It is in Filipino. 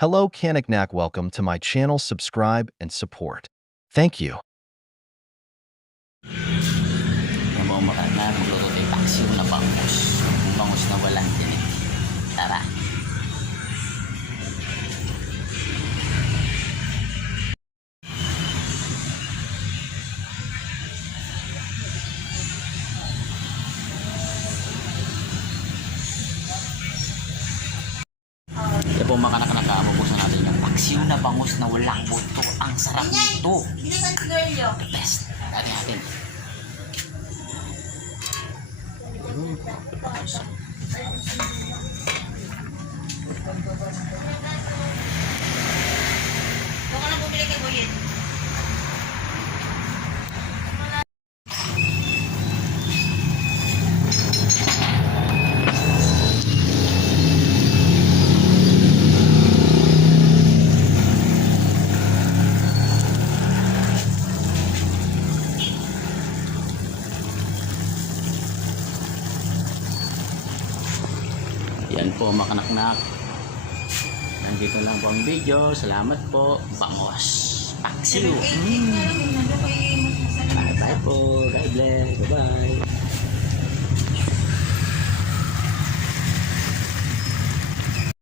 Hello, Kanaknak. Welcome to my channel. Subscribe and support. Thank you. Yung mga na magluto tayo paksiw na bangus. Bangus na walang tinik. Tara. Kaya po mga kanak-kanak, mabusan natin yung paksiw na bangus na walang buto. Ang sarap nito. The best. Dati natin. Baka na bumili kay Boyin. Yan po mga kanak-kanak. Nandito lang po ang video. Salamat po. Bangus. Paksiw. Bye bye po. God bless. Bye bye.